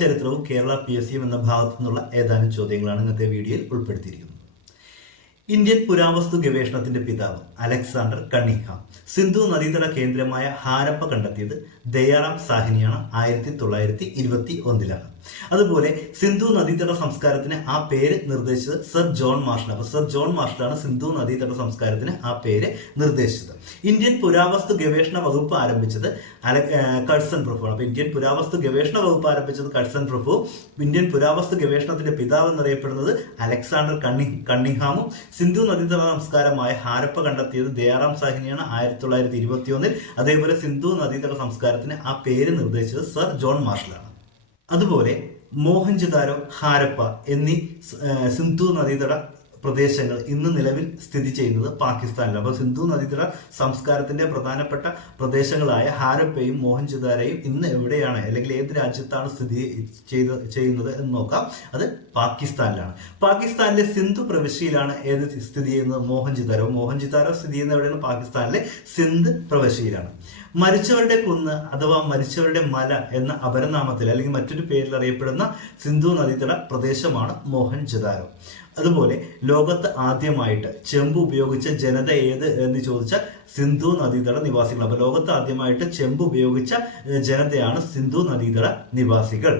ചരിത്രവും കേരള PSC എന്ന ഭാഗത്തു നിന്നുള്ള ഏതാനും ചോദ്യങ്ങളാണ് ഇന്നത്തെ വീഡിയോയിൽ ഉൾപ്പെടുത്തിയിരിക്കുന്നത്. ഇന്ത്യൻ പുരാവസ്തു ഗവേഷണത്തിന്റെ പിതാവ് അലക്സാണ്ടർ കണ്ണിങ്ഹാം സിന്ധു നദീതട കേന്ദ്രമായ ഹാരപ്പ കണ്ടെത്തിയത് ദയാറാം സാഹ്നിയാണ് 1921. അതുപോലെ സിന്ധു നദീതട സംസ്കാരത്തിന് ആ പേര് നിർദ്ദേശിച്ചത് സർ ജോൺ മാർഷൽ. അപ്പൊ സർ ജോൺ മാർഷലാണ് സിന്ധു നദീതട സംസ്കാരത്തിന് ആ പേര് നിർദ്ദേശിച്ചത്. ഇന്ത്യൻ പുരാവസ്തു ഗവേഷണ വകുപ്പ് ആരംഭിച്ചത് കഴ്സൺ പ്രഭു. അപ്പൊ ഇന്ത്യൻ പുരാവസ്തു ഗവേഷണ വകുപ്പ് ആരംഭിച്ചത് കഴ്സൺ പ്രഭു. ഇന്ത്യൻ പുരാവസ്തു ഗവേഷണത്തിന്റെ പിതാവ് എന്നറിയപ്പെടുന്നത് അലക്സാണ്ടർ കണ്ണിങ്ഹാമും. സിന്ധു നദീതട സംസ്കാരമായ ഹാരപ്പ കണ്ടെത്തിയത് ദയാറാം സാഹ്നിയാണ് 1921. അതേപോലെ സിന്ധു നദീതട സംസ്കാരത്തിന് ആ പേര് നിർദ്ദേശിച്ചത് സർ ജോൺ മാർഷലാണ്. അതുപോലെ മോഹൻജദാരോ, ഹാരപ്പ എന്നീ സിന്ധു നദീതട പ്രദേശങ്ങൾ ഇന്ന് നിലവിൽ സ്ഥിതി ചെയ്യുന്നത് പാകിസ്ഥാനിലാണ്. അപ്പോൾ സിന്ധു നദീതട സംസ്കാരത്തിന്റെ പ്രധാനപ്പെട്ട പ്രദേശങ്ങളായ ഹാരപ്പയും മോഹൻജദാരയും ഇന്ന് എവിടെയാണ്, അല്ലെങ്കിൽ ഏത് രാജ്യത്താണ് സ്ഥിതി ചെയ്യുന്നത് എന്ന് നോക്കാം. അത് പാകിസ്ഥാനിലാണ്. പാകിസ്ഥാനിലെ സിന്ധു പ്രവിശ്യയിലാണ് ഏത് സ്ഥിതി ചെയ്യുന്നത്? മോഹൻജദാരോ സ്ഥിതി ചെയ്യുന്ന എവിടെയാണ്? പാകിസ്ഥാനിലെ സിന്ധ് പ്രവിശ്യയിലാണ്. മരിച്ചവരുടെ കുന്ന് അഥവാ മരിച്ചവരുടെ മല എന്ന അപരനാമത്തിൽ അല്ലെങ്കിൽ മറ്റൊരു പേരിൽ അറിയപ്പെടുന്ന സിന്ധു നദീതട പ്രദേശമാണ് മോഹൻജദാരോ. അതുപോലെ ലോകത്ത് ആദ്യമായിട്ട് ചെമ്പ് ഉപയോഗിച്ച ജനത ഏത് എന്ന് ചോദിച്ചാൽ സിന്ധു നദീതട നിവാസികൾ. അപ്പൊ ലോകത്ത് ആദ്യമായിട്ട് ചെമ്പ് ഉപയോഗിച്ച ജനതയാണ് സിന്ധു നദീതട നിവാസികൾ.